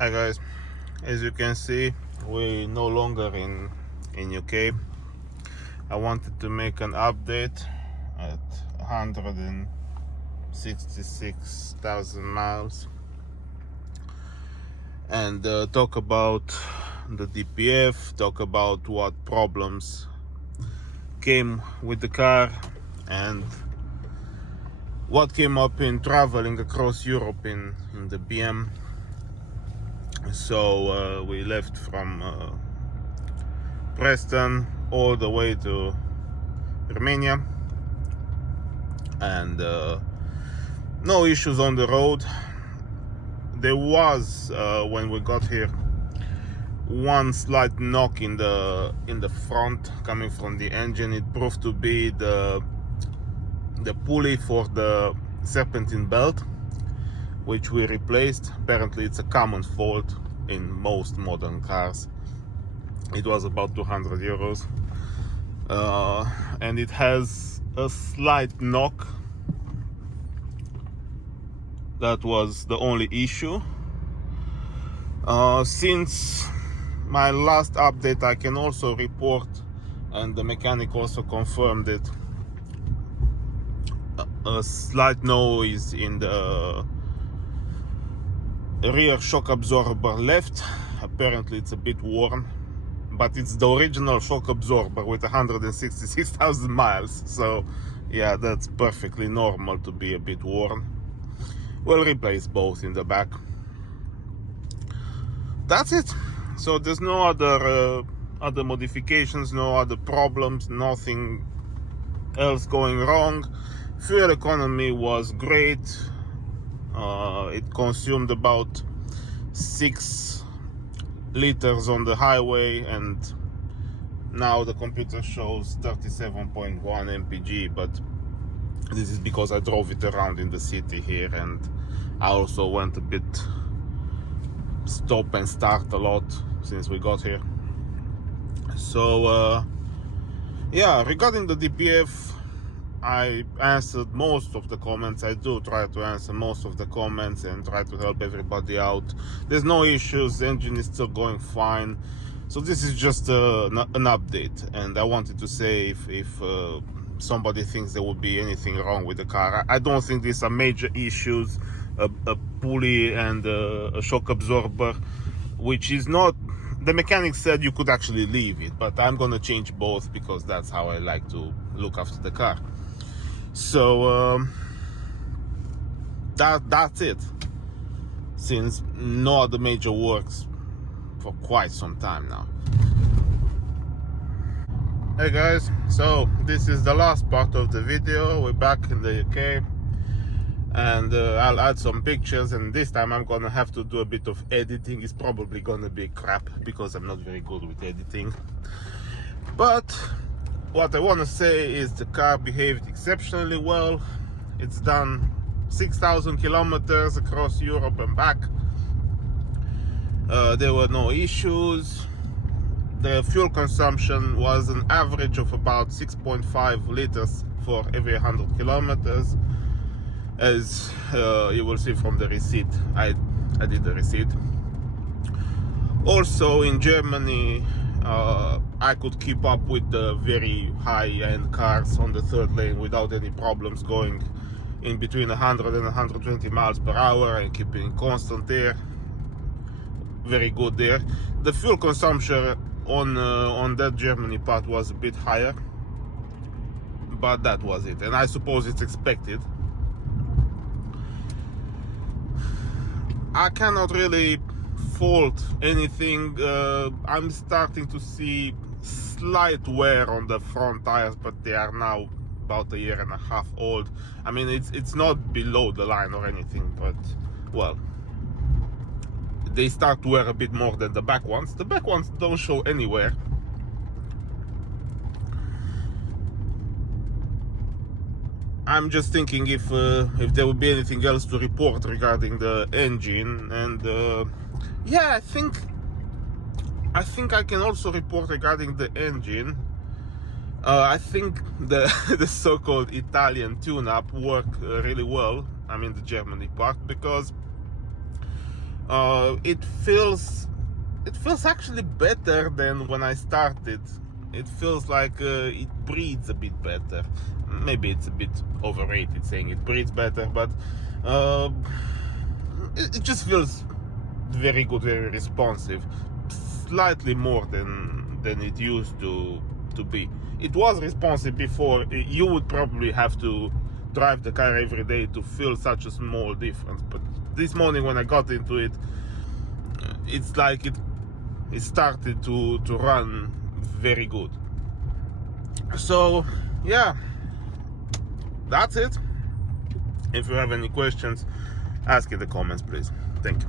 Hi guys, as you can see, we're no longer in UK. I wanted to make an update at 166,000 miles and talk about the DPF, talk about what problems came with the car and what came up in traveling across Europe in the BM. So we left from Preston all the way to Romania, and no issues on the road. There was when we got here one slight knock in the front coming from the engine. It proved to be the pulley for the serpentine belt, which we replaced. Apparently it's a common fault in most modern cars. It was about 200 euros, and it has a slight knock. That was the only issue. Since my last update, I can also report, and the mechanic also confirmed it, a slight noise in the rear shock absorber left. Apparently it's a bit worn, but it's the original shock absorber with 166,000 miles, so yeah, that's perfectly normal to be a bit worn. We'll replace both in the back. That's it. So there's no other modifications, no other problems, nothing else going wrong. Fuel economy was great. It consumed about 6 liters on the highway, and now the computer shows 37.1 mpg, but this is because I drove it around in the city here, and I also went a bit stop and start a lot since we got here. So yeah, regarding the DPF, I answered most of the comments. I do try to answer most of the comments and try to help everybody out. There's no issues, the engine is still going fine. So this is just an update, and I wanted to say if somebody thinks there would be anything wrong with the car, I don't think these are major issues. A pulley and a shock absorber, which is not, the mechanic said you could actually leave it, but I'm gonna change both because that's how I like to look after the car. So that's it, since no other major works for quite some time now. Hey guys, so this is the last part of the video. We're back in the UK, and I'll add some pictures, and this time I'm gonna have to do a bit of editing. It's probably gonna be crap because I'm not very good with editing, but what I want to say is the car behaved exceptionally well. It's done 6,000 kilometers across Europe and back. There were no issues. The fuel consumption was an average of about 6.5 liters for every 100 kilometers. As you will see from the receipt, I did the receipt. Also in Germany, I could keep up with the very high-end cars on the third lane without any problems, going in between 100 and 120 miles per hour and keeping constant air. Very good there. The fuel consumption on that Germany part was a bit higher, but that was it, and I suppose it's expected. I cannot really fault anything. I'm starting to see slight wear on the front tires, but they are now about a year and a half old. I mean, it's not below the line or anything, but well, they start to wear a bit more than the back ones. The back ones don't show any wear. I'm just thinking if there would be anything else to report regarding the engine, and yeah, I think I can also report regarding the engine. I think the so-called Italian tune-up worked really well. I mean the Germany part, because It feels actually better than when I started. It feels like it breathes a bit better. Maybe it's a bit overrated saying it breathes better, but it just feels very good, very responsive, slightly more than it used to be. It was responsive before. You would probably have to drive the car every day to feel such a small difference, but this morning when I got into it, it's like it started to run very good. So yeah, that's it. If you have any questions, ask in the comments, please. Thank you.